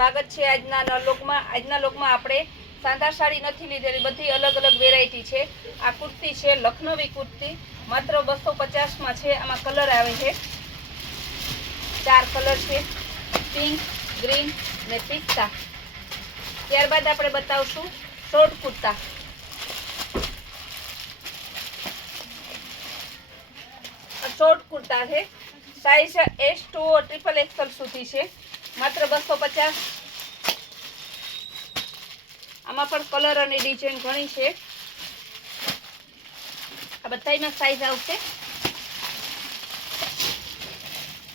સ્વાગત છે આજના લોકમાં આપણે સાદા સાડી નથી લીધેલી, બધી અલગ અલગ વેરાયટી છે। આ કુર્તી છે લખનવી કુર્તી, માત્ર 250 માં છે। આમાં કલર આવે છે, 4 કલર છે, પિંક, ગ્રીન ને પિસ્તા। ત્યારબાદ આપણે બતાવશું શોર્ટ કુર્તા। શોર્ટ કુર્તા છે, સાઈઝ S to XXL સુધી છે, માત્ર 250। આમાં પણ કલર અને ડિઝાઇન ઘણી છે, આ બધામાં સાઈઝ આવશે।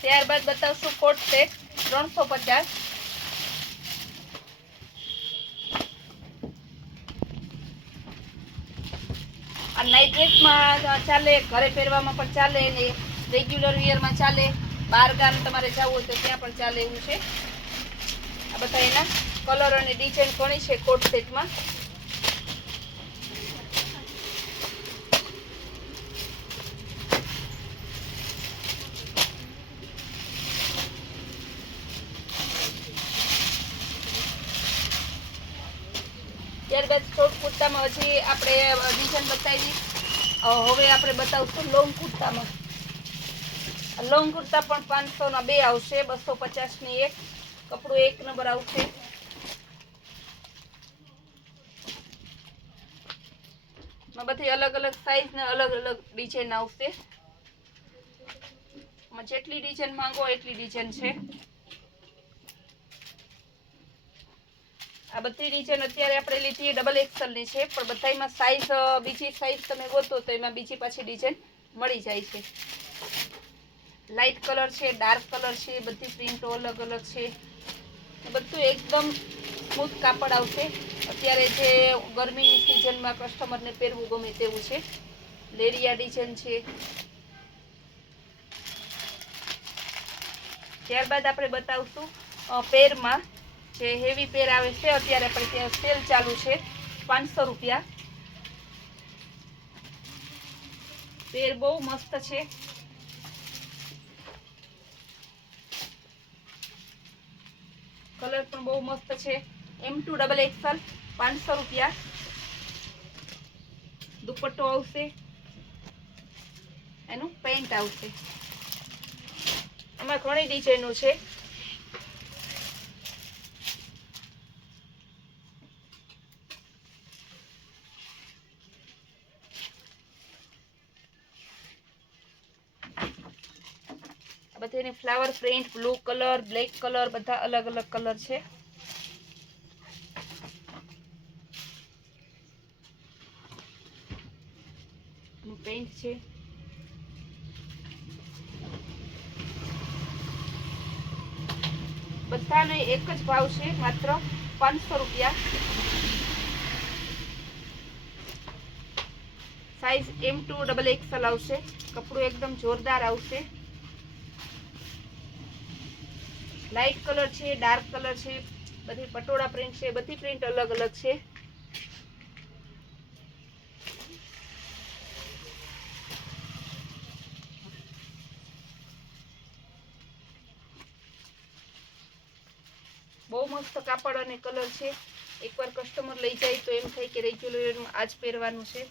ત્યારબાદ બતાવશું કોટ સેટ 350। આ નાઇટ ડ્રેસમાં ચાલે, ઘરે પહેરવામાં પણ ચાલે ને રેગ્યુલર વિયરમાં ચાલે, બહાર ગામ તમારે જવું હોય તો ત્યાં પણ ચાલે એવું છે। આ બધા એના કલર અને ડિઝાઇન ઘણી છે કોટ સેટમાં। ત્યારબાદ શોર્ટ કુર્તામાં હજી આપણે ડિઝાઇન બતાવી। હવે આપણે બતાવશું લોંગ કુર્તામાં। લોંગ કુર્તા પણ 500 ના 2 આવશે, 250 ની એક, કપડું 1 નંબર આવશે। બધી અલગ અલગ સાઈઝ ને અલગ અલગ ડિઝાઇન આવશે, જેટલી ડિઝાઇન માંગો એટલી ડિઝાઇન છે। આ બધી ડિઝાઇન અત્યારે આપણે લીધી XXL ની છે, પણ બધામાં સાઈઝ બીજી સાઈઝ તમે ગોતો તો એમાં બીજી પાછી ડિઝાઇન મળી જાય છે। લાઇટ કલર છે, ડાર્ક કલર છે, બધી પ્રિન્ટો અલગ અલગ છે, બધું એકદમ સ્મૂથ કાપડ આવશે। અત્યારે જે ગરમીની સિઝનમાં કસ્ટમરને પહેરવું ગમે તેવું છે। લેરિયા ડિઝાઇન છે। ત્યારબાદ આપણે બતાવશું પેરમાં, જે હેવી પેર આવે છે, અત્યારે આપણે ત્યાં સેલ ચાલુ છે, 500 રૂપિયા। પેર બહુ મસ્ત છે, કલર પણ બહુ મસ્ત છે। M2 XXL 500 રૂપિયા। દુપટ્ટો આવશે, એનું પેન્ટ આવશે, એમાં ઘણી ડિઝાઇનો છે। બધી flower print, blue colour, black colour, બધા અલગ અલગ કલર છે। પેન્ટ છે, બધાનો એક જ ભાવ છે, માત્ર 500 રૂપિયા। સાઈઝ M2 XXL આવશે, કપડું એકદમ જોરદાર આવશે। લાઇટ કલર છે, ડાર્ક કલર છે, બધી પટોળા પ્રિન્ટ છે, બધી પ્રિન્ટ અલગ અલગ છે। બહુ મસ્ત કાપડ અને કલર છે, એકવાર કસ્ટમર લઈ જાય તો એમ થાય કે રેગ્યુલર આજ પહેરવાનું છે।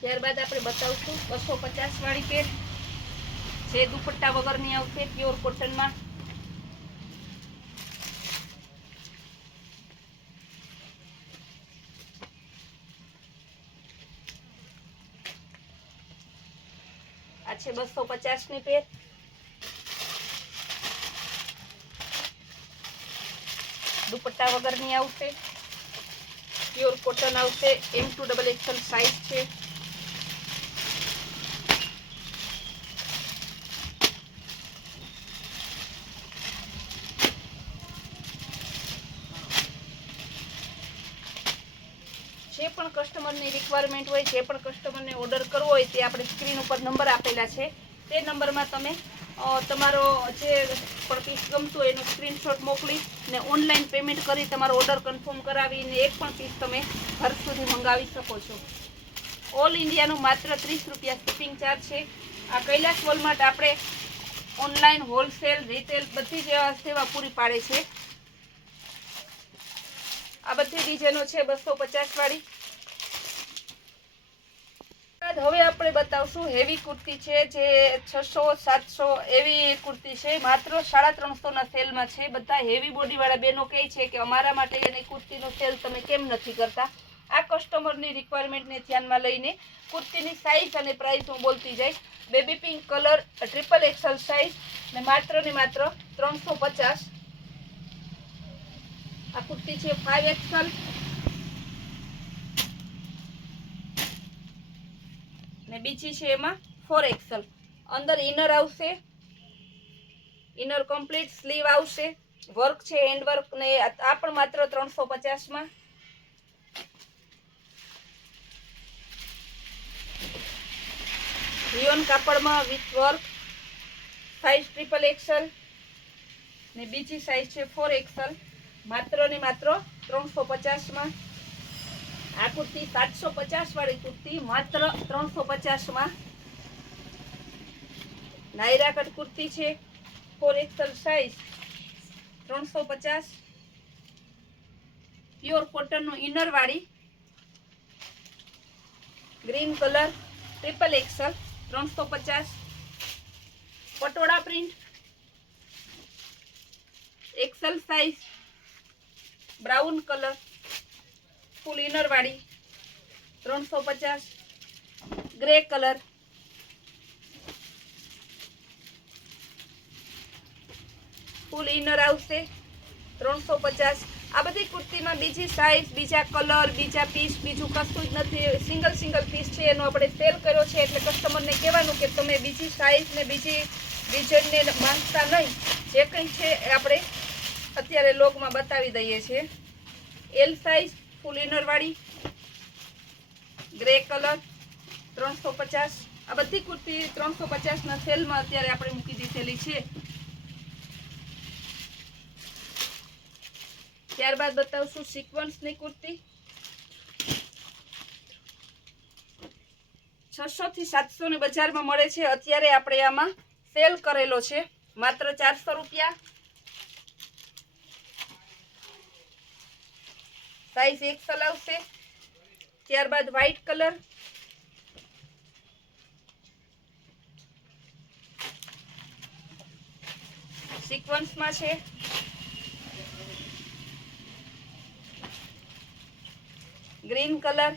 ત્યારબાદ આપણે બતાવશું 250 વાળી પેર, જે દુપટ્ટા વગરની આવશે, પ્યોર કોટનમાં। આ છે 250 ની પેર, દુપટ્ટા વગરની આવશે, પ્યોર કોટન આવશે, M2 XXL સાઈઝ છે। જે પણ કસ્ટમરની રિક્વાયરમેન્ટ હોય, જે પણ કસ્ટમરને ઓર્ડર કરવો હોય, તે આપણે સ્ક્રીન ઉપર નંબર આપેલા છે, તે નંબરમાં તમે તમારો જે પણ પીસ ગમતું હોય એનો સ્ક્રીનશોટ મોકલી ને ઓનલાઈન પેમેન્ટ કરી તમારો ઓર્ડર કન્ફર્મ કરાવીને એક પણ પીસ તમે ઘર સુધી મંગાવી શકો છો। ઓલ ઇન્ડિયાનું માત્ર 30 રૂપિયા શિપિંગ ચાર્જ છે. આ કૈલાસ વોલમાર્ટ આપણે ઓનલાઈન, હોલસેલ, રિટેલ બધી જ સેવા પૂરી પાડે છે. આ બધી ડિઝાઇનો છે 250 વાળી. હવે આપણે બતાવશું હેવી કુર્તી છે, જે 600-700 એવી કુર્તી છે. માત્ર 350 ના સેલમાં છે. બધા હેવી બોડી વાળા બહેનો કહે છે કે અમારા માટે એની કુર્તીનો સેલ તમે કેમ નથી કરતા. આ કસ્ટમરની રિક્વાયરમેન્ટને ધ્યાનમાં લઈને કુર્તીની સાઇઝ અને પ્રાઇસ હું બોલતી જઈશ. Baby pink colour, XXL size ને માત્ર 350. આ કુર્તી છે 5XL ને બીજી છે એમાં 4XL. અંદર ઇનર આવશે, ઇનર કમ્પ્લીટ સ્લીવ આવશે, વર્ક છે હેન્ડ વર્ક ને આ પણ માત્ર 350 માં. રિયોન કાપડમાં વિથ વર્ક, સાઇઝ XXL ને બીજી સાઇઝ છે 4XL. માત્ર 350 માં. આ કુર્તી 750 વાળી કુર્તી માત્ર 350 માં. નાયરા કટ કુર્તી છે 4XL સાઇઝ 350. પ્યોર કોટન નું ઇનર વાળી green colour XXL 350. Patola print XL size brown colour full inner વાળી 350. ગ્રે કલર ફૂલ ઇનર આવશે 350. આ બધી કુર્તીમાં બીજી સાઇઝ, બીજા કલર, બીજા પીસ, બીજું કશું જ નથી. સિંગલ પીસ છે એનો આપણે સેલ કર્યો છે. એટલે કસ્ટમરને કહેવાનું કે તમે બીજી સાઇઝ ને બીજી ડિઝાઇનને માંગતા નહીં. જે કંઈ છે એ આપણે અત્યારે લોગમાં બતાવી દઈએ છીએ. એલ સાઇઝ ફૂલ ઇનર વાળી ગ્રે કલર 350. આ બધી કુર્તી 350 ના સેલમાં અત્યારે આપણે મૂકી દીધેલી છે. ત્યારબાદ બતાવશું સિક્વન્સની કુર્તી. 600 થી 700 ની બજારમાં મળે છે. અત્યારે આપણે આમાં સેલ કરેલો છે માત્ર 400 રૂપિયા. સાઇઝ XL આવશે. ત્યારબાદ વ્હાઈટ કલર, સિક્વન્સમાં છે. Green colour.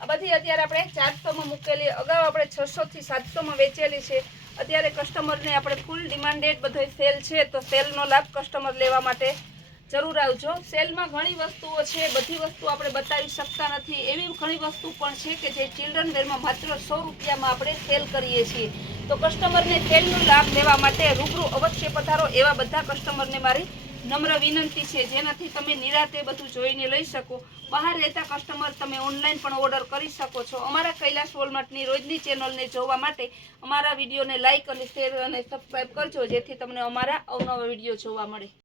આ બધી અત્યારે આપણે 400 માં મૂકેલી. અગાઉ આપણે 600 થી 700 માં વેચેલી છે. અત્યારે કસ્ટમરને આપણે ફૂલ ડિમાન્ડેડ બધો સેલ છે, તો સેલનો લાભ કસ્ટમર લેવા માટે જરૂર આવજો. સેલમાં ઘણી વસ્તુઓ છે, બધી વસ્તુ આપણે બતાવી શકતા નથી. એવી ઘણી વસ્તુ પણ છે કે જે ચિલ્ડ્રન વેરમાં માત્ર 100 રૂપિયામાં આપણે સેલ કરીએ છીએ. તો કસ્ટમરને સેલનો લાભ લેવા માટે રૂબરૂ અવશ્ય પધારો. એવા બધા કસ્ટમરને મારી નમ્ર વિનંતી છે, જેનાથી તમે નિરાતે બધું જોઈને લઈ શકો. બહાર રહેતા કસ્ટમર તમે ઓનલાઈન પણ ઓર્ડર કરી શકો છો. અમારા કૈલાસ વોલમાર્ટની રોજની ચેનલને જોવા માટે અમારા વિડીયોને લાઇક અને શેર અને સબસ્ક્રાઈબ કરજો, જેથી તમને અમારા અવનવા વિડીયો જોવા મળે.